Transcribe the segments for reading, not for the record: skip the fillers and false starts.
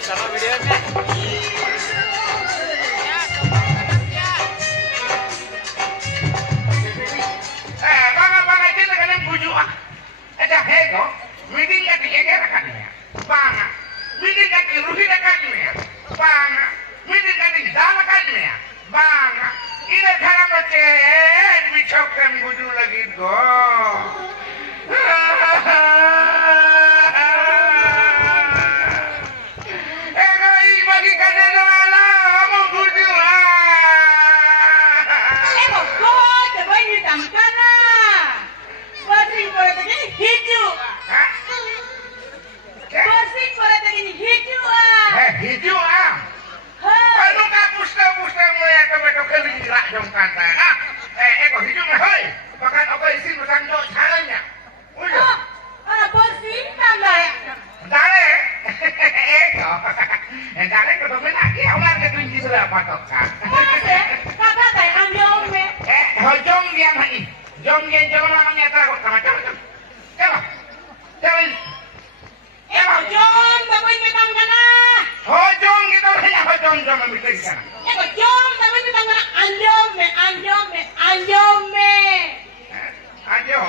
Sama videonya. Banga kita kan yang bujuk ah. Ada hego, meeting kat eger kan ya. Banga, meeting kat ruhi kan ya. Banga, meeting kat dala kan ya. Banga, ini cara baca di cokram bujuk lagi go. Hijau ah, kalau nggak pusta mulai atau kelingrak dong kata. Kok hijau mah, hei, bahkan apa isi pesan dok caranya. Udah. Ada bersih tambah. Dale, dale ketemu lagi, orang ketunjuk sudah patok kan. Kakak teh ambil me. Hojong dia mah jong dia jangan namanya takut sama coba. Jom, tapi mitang kana. Hojong kita hanya hojong sama mikir sana. Jom, tapi mitang kana anjome. Ajo,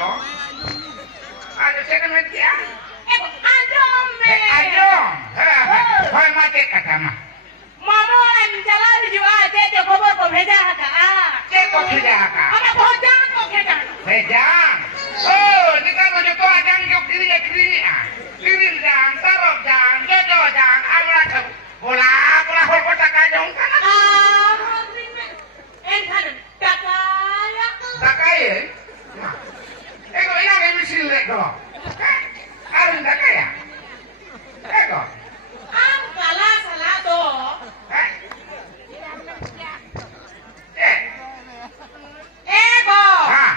saya dengan dia. Anjome. Ajo, hoi mati kata mah. Mama orang mencari juga, cek kobar kau beda kak. Cek kok tidak kak. Apa bojang kau beda? Bejang. Oh, ini kan mau tuh ajang jok diri ah. Diri jang, taruh jang, jojo jang, amra ke bola hol kota kajong kan. Kan takaya. Takaya. Ego ina nggak misil lego. Arun takaya. Ego. Ang salah do. Ego. Ah,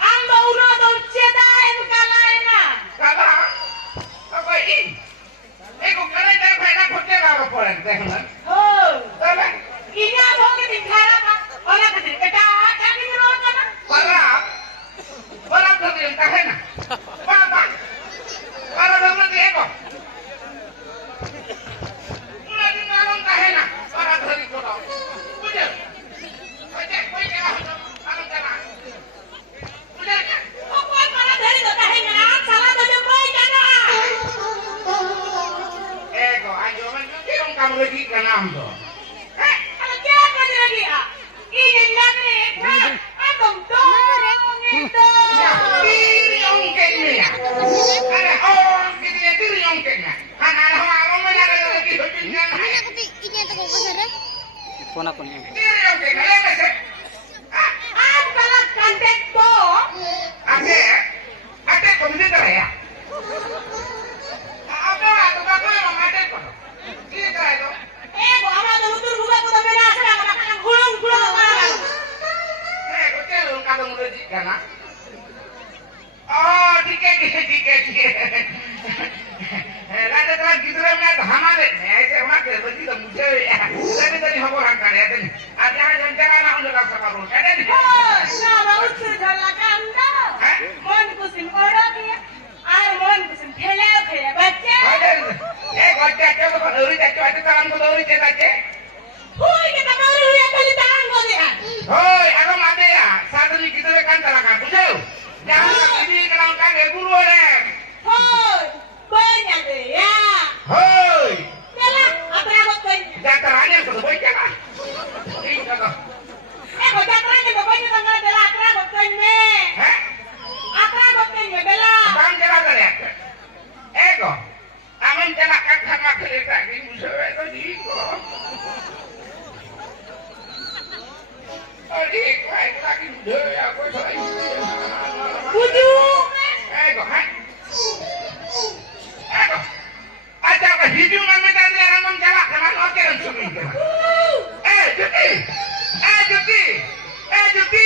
Ang bauro do cedain kalaina. kaba. Apa ini? Ego kalian jangan pernah hotel apa polen teh kan? Oh. Tapi Ini apa ke tingkara ka? Orang ke kita kami di ruang kana. Balap tadi yang kahena. Apa? Para dalam di ego. Mulai di dalam kahena. Para dari kota. Punya. Punya alam tanah. Punya. Pokoknya para dari do kahena salah do jembai kana. Ego, ayo menjadi orang kamu lagi kenam tu. Kalau siapa lagi ah? Ini nabi. Abang dong itu. Diri ongkeng ni ya. Ada orang diri ongkengnya. Anak orang mencari lagi hujungnya. Phone ako niya. Diri ongkengnya, lepas eh. Ang kalat kantek to. Ate komputer ya. Apa yang ada kau? Kita itu. Ama tutur buka ko tabi na sa ang gulong ka. Kecil kadang udah jikan ah. Oh, dike. Ada terang gitu ramai tu hamade. Saya makan bagi tu muda. Tapi tadi haboran kan ya tadi. Ada yang jangan nak untuk rasa karun. Ada ni. Na baut se dhala kanda. Mon kusin ora dia. Ay mon kusin phele bacche. Gocce coba kau duri cakap ada tangan kau duri cakap. Hui kita baru ya kali tangan ko dia. Hoi, aku mati ya. Satu ni kita kan talaga. Bujau. Jangan ini kelangkaan guru orang. Hoi, banyak dia. Hoi. Yalah, apa yang kau tanya? Jataranya kesebuah jangan. Ini kata. Kau jatranya bapaknya tanggal bela akra kau tanya. Hah? Akra kau tanya bela. Bang jalan lihat. Ego. Aman jalan kakak mak kereta ini musuh itu diiko. Adik, baik lagi muda aku soal ini. Bujuk. Ego, hai. Ego. Ada apa hidung kami tadi orang jalan dengan oke dan sumi. Juti.